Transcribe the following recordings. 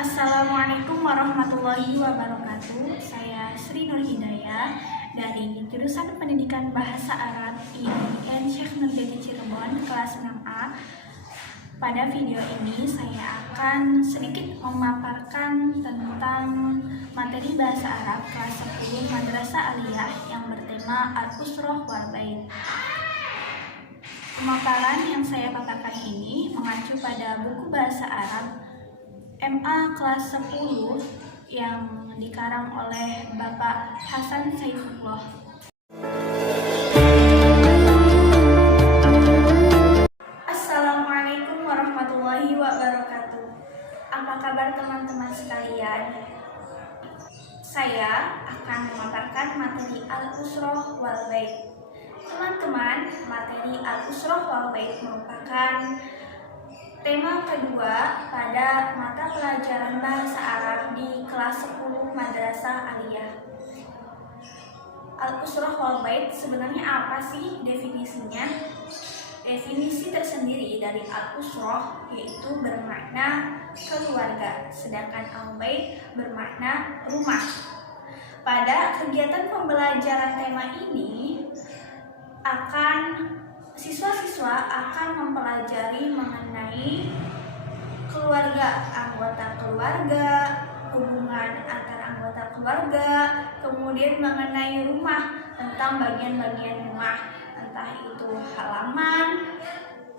Assalamualaikum warahmatullahi wabarakatuh. Saya Sri Nur Hidayah dari jurusan Pendidikan Bahasa Arab IAIN Syekh Nurjati Cirebon kelas 6A. Pada video ini saya akan sedikit memaparkan tentang materi Bahasa Arab kelas 10 Madrasah Aliyah yang bertema Al-Usrah wal Bait. Pemaparan yang saya paparkan ini mengacu pada buku Bahasa Arab MA kelas 10 yang dikarang oleh Bapak Hasan Saifullah. Assalamualaikum warahmatullahi wabarakatuh. Apa kabar teman-teman sekalian? Saya akan memaparkan materi Al-Usrah wal Bait. Teman-teman, materi Al-Usrah wal Bait merupakan tema kedua pada mata pelajaran Bahasa Arab di kelas 10 Madrasah Aliyah. Al-Usrah wal Bait sebenarnya apa sih definisinya? Definisi tersendiri dari Al-Usrah yaitu bermakna keluarga, sedangkan Al-Bait bermakna rumah. Pada kegiatan pembelajaran tema ini siswa-siswa akan mempelajari mengenai keluarga, anggota keluarga, hubungan antara anggota keluarga, kemudian mengenai rumah, tentang bagian-bagian rumah, entah itu halaman,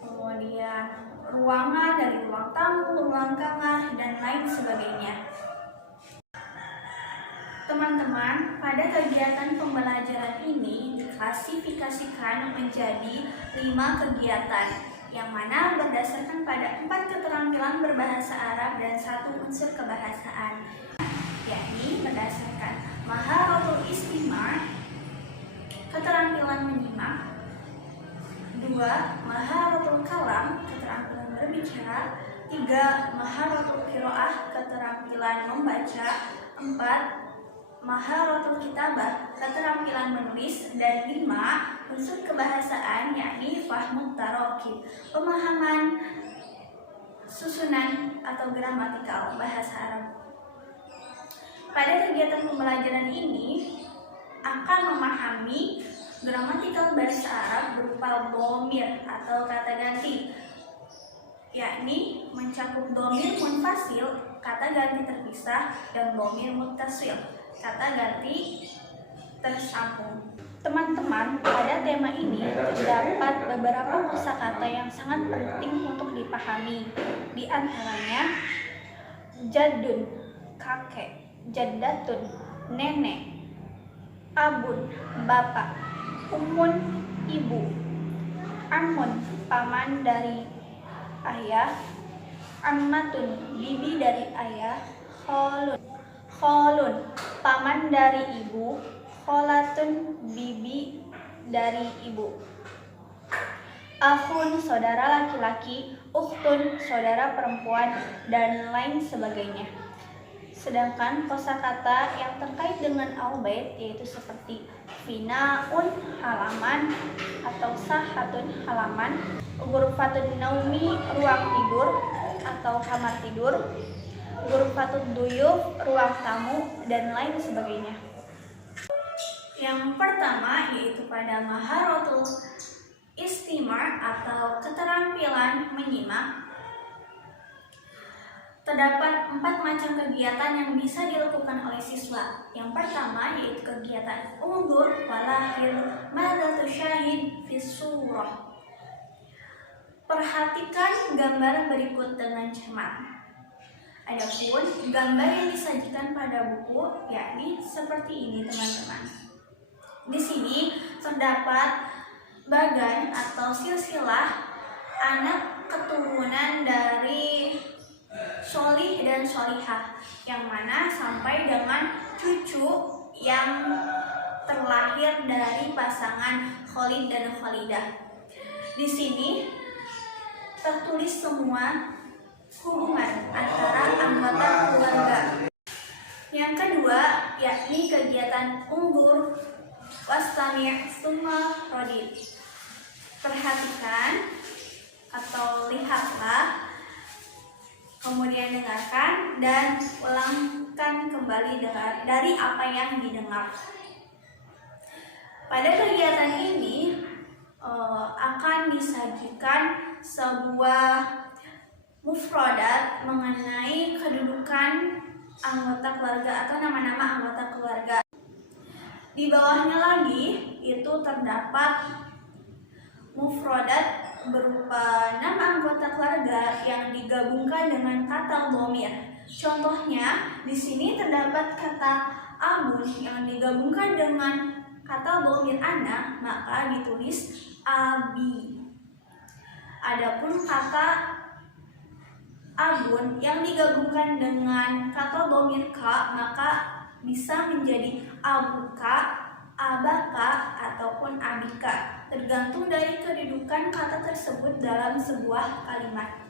kemudian ruangan dari ruang tamu, ruang kamar, dan lain sebagainya. Teman-teman, pada kegiatan pembelajaran ini diklasifikasikan menjadi 5 kegiatan, yang mana berdasarkan pada 4 keterampilan berbahasa Arab dan 1 unsur kebahasaan, yakni berdasarkan maharatul istima', keterampilan menyimak, 2. maharatul kalam, keterampilan berbicara, 3. maharatul qiraah, keterampilan membaca, 4. maharatul kitabah, keterampilan menulis, dan 5. unsur kebahasaan yakni fahmut tarakib, pemahaman susunan atau gramatikal bahasa Arab. Pada kegiatan pembelajaran ini akan memahami gramatikal bahasa Arab berupa dhamir atau kata ganti, yakni mencakup dhamir munfasil, kata ganti terpisah, dan dhamir muttasil, kata ganti tersambung. Teman-teman, pada tema ini terdapat beberapa kosakata yang sangat penting untuk dipahami. Di antaranya jadun, kakek, jaddatun, nenek, abun, bapak, umun, ibu, amun, paman dari ayah, ammatun, bibi dari ayah, kholun, paman dari ibu, kholatun, bibi dari ibu, akhun, saudara laki-laki, ukhtun, saudara perempuan, dan lain sebagainya. Sedangkan kosakata yang terkait dengan al-bait yaitu seperti finaun, halaman, atau sahatun, halaman, ghurfatun naumi, ruang tidur atau kamar tidur, ghurfatun duyuf, ruang tamu, dan lain sebagainya. Yang pertama yaitu pada maharatul istima' atau keterampilan menyimak. Terdapat 4 macam kegiatan yang bisa dilakukan oleh siswa. Yang pertama yaitu kegiatan undur walahil madza tusyahid fi surah. Perhatikan gambar berikut dengan cermat. Adapun gambar yang disajikan pada buku yakni seperti ini, teman-teman. Di sini terdapat bagan atau silsilah anak keturunan dari Sholih dan Sholihah, yang mana sampai dengan cucu yang terlahir dari pasangan Khalid dan Khalidah. Di sini tertulis semua hubungan antara anggota keluarga. Yang kedua yakni kegiatan undur wastami' tsumma radid. Perhatikan atau lihatlah Kemudian dengarkan dan ulangkan kembali dari apa yang didengar. Pada kegiatan ini akan disajikan sebuah mufradat mengenai kedudukan anggota keluarga atau nama-nama anggota keluarga. Di bawahnya lagi itu terdapat mufradat berupa nama anggota keluarga yang digabungkan dengan kata dhamir. Contohnya, di sini terdapat kata abun yang digabungkan dengan kata dhamir ana, maka ditulis abi. Adapun kata abun yang digabungkan dengan kata dhamir ka, maka bisa menjadi abuka, abaka, ataupun abika, tergantung dari kedudukan kata tersebut dalam sebuah kalimat.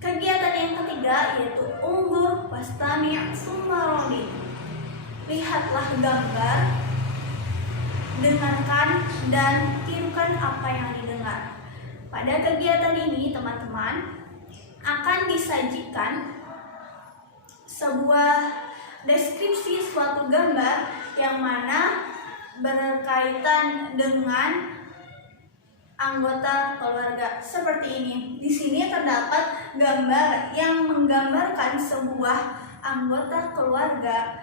Kegiatan yang ketiga yaitu unzur wastami' summa radid. Lihatlah gambar, dengarkan dan tirukan apa yang didengar. Pada kegiatan ini teman-teman akan disajikan sebuah deskripsi suatu gambar yang mana berkaitan dengan anggota keluarga seperti ini. Di sini terdapat gambar yang menggambarkan sebuah anggota keluarga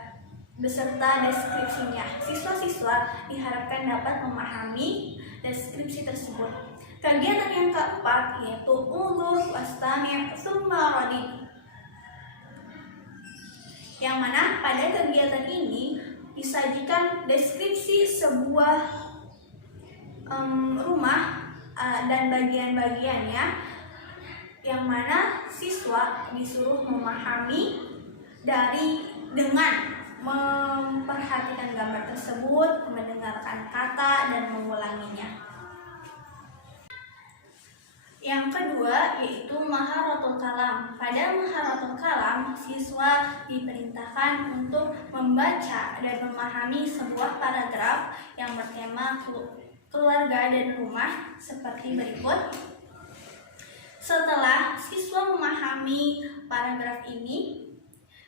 beserta deskripsinya. Siswa-siswa diharapkan dapat memahami deskripsi tersebut. Kegiatan yang keempat yaitu unzur wastami' summa radid, yang mana pada kegiatan ini disajikan deskripsi sebuah rumah dan bagian-bagiannya, yang mana siswa disuruh memahami dengan memperhatikan gambar tersebut, mendengarkan kata dan mengulanginya. Yang kedua yaitu maharatul kalam. Pada maharatul kalam, siswa diperintahkan untuk membaca dan memahami sebuah paragraf yang bertema keluarga dan rumah seperti berikut. Setelah siswa memahami paragraf ini,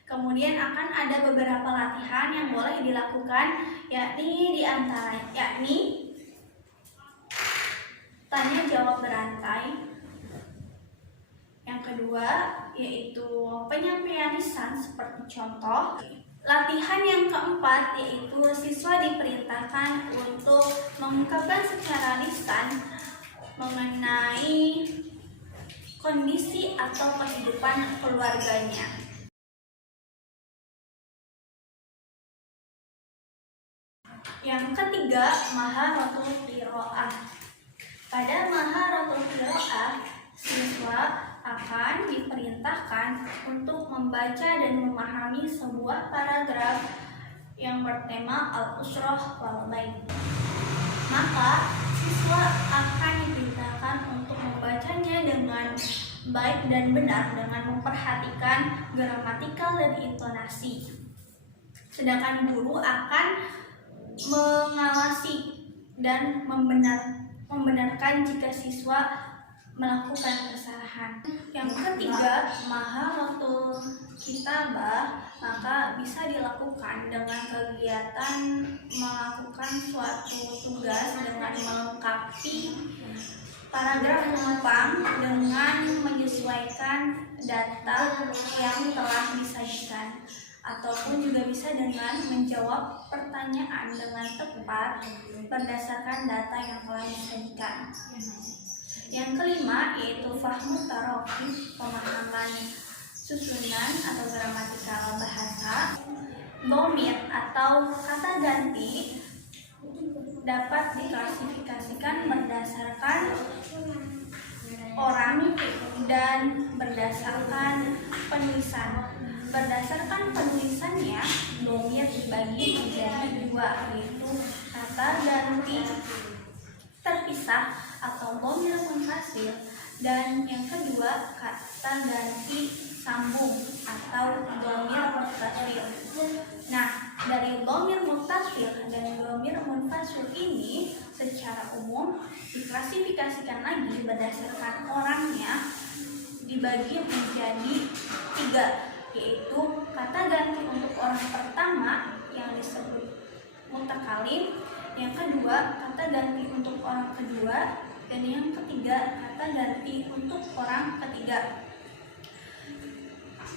kemudian akan ada beberapa latihan yang boleh dilakukan, yakni tanya jawab berantai. Yang kedua yaitu penyampaian lisan seperti contoh. Latihan yang keempat yaitu siswa diperintahkan untuk mengungkapkan secara lisan mengenai kondisi atau kehidupan keluarganya. Yang ketiga, maharatul qiraah. Pada maharatul qiraah, siswa akan diperintahkan untuk membaca dan memahami sebuah paragraf yang bertema al-usrah wal bait. Maka siswa akan diperintahkan untuk membacanya dengan baik dan benar dengan memperhatikan gramatikal dan intonasi. Sedangkan guru akan mengawasi dan membenarkan jika siswa melakukan kesalahan. Yang ketiga, maharatul kitabah, maka bisa dilakukan dengan kegiatan melakukan suatu tugas dengan melengkapi paragraf penumpang dengan menyesuaikan data yang telah disajikan, ataupun juga bisa dengan menjawab pertanyaan dengan tepat berdasarkan data yang telah disajikan. Yang kelima yaitu fahmu tarokib, pemahaman susunan atau gramatikal bahasa. Dhamir atau kata ganti dapat diklasifikasikan berdasarkan orang dan berdasarkan penulisan. Berdasarkan penulisannya, dhamir dibagi menjadi dua, yaitu kata ganti terpisah atau dhamir munfasil, dan yang kedua kata ganti sambung atau dhamir muttasil. Nah, dari dhamir muttasil dan dhamir munfasil ini secara umum diklasifikasikan lagi berdasarkan orangnya dibagi menjadi 3, yaitu kata ganti untuk orang pertama yang disebut mutakalim, yang kedua kata ganti untuk orang kedua, dan yang ketiga kata ganti untuk orang ketiga.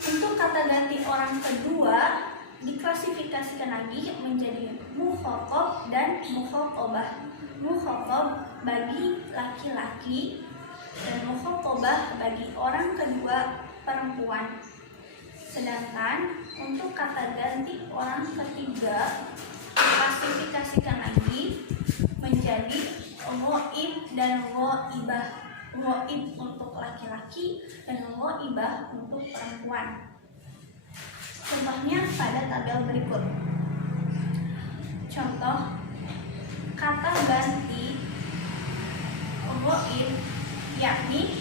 Untuk kata ganti orang kedua diklasifikasikan lagi menjadi mukhathab dan mukhatabah. Mukhathab bagi laki-laki dan mukhatabah bagi orang kedua perempuan. Sedangkan untuk kata ganti orang ketiga diklasifikasikan lagi menjadi ghaib dan ghaibah. Ghaib untuk laki-laki dan ghaibah untuk perempuan. Contohnya pada tabel berikut. Contoh kata ganti ghaib yakni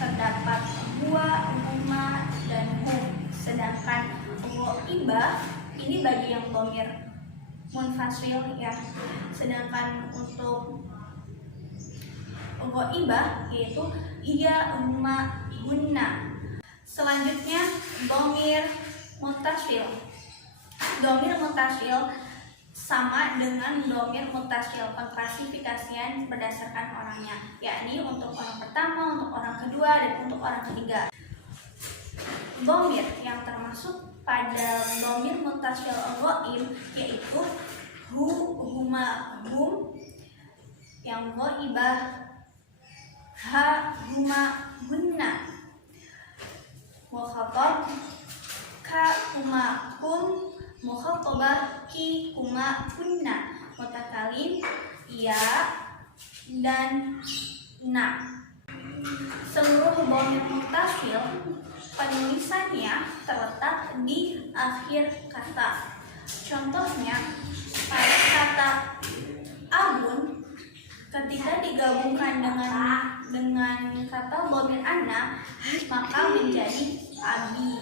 terdapat huwa, huma, dan hum. Sedangkan ghaibah ini bagi yang dhamir munfasil ya. Sedangkan untuk ghaibah yaitu hiya, huma, hunna. Selanjutnya dhamir mutasil. Dhamir mutasil sama dengan dhamir mutasil pengklasifikasian berdasarkan orangnya, yakni untuk orang pertama, untuk orang kedua, dan untuk orang ketiga. Dhamir yang termasuk pada dhamir mutasil ghaib yaitu hu, huma, hum, yang ghaibah ha, huma, hunna. Mukhathab ka, huma, hum. Mukhatabah ki, huma, hunna. Mutakalim ya dan na. Seluruh dhamir mutasil penulisannya terletak di akhir kata. Contohnya pada kata abun, ketika digabungkan dengan kata dhamir ana maka menjadi abi.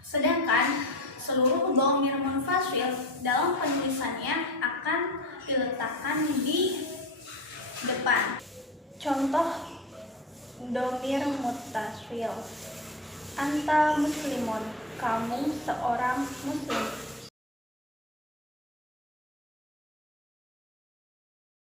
Sedangkan seluruh dhamir munfasil dalam penulisannya akan diletakkan di depan. Contoh dhamir muttasil. Anta muslimun, kamu seorang muslim.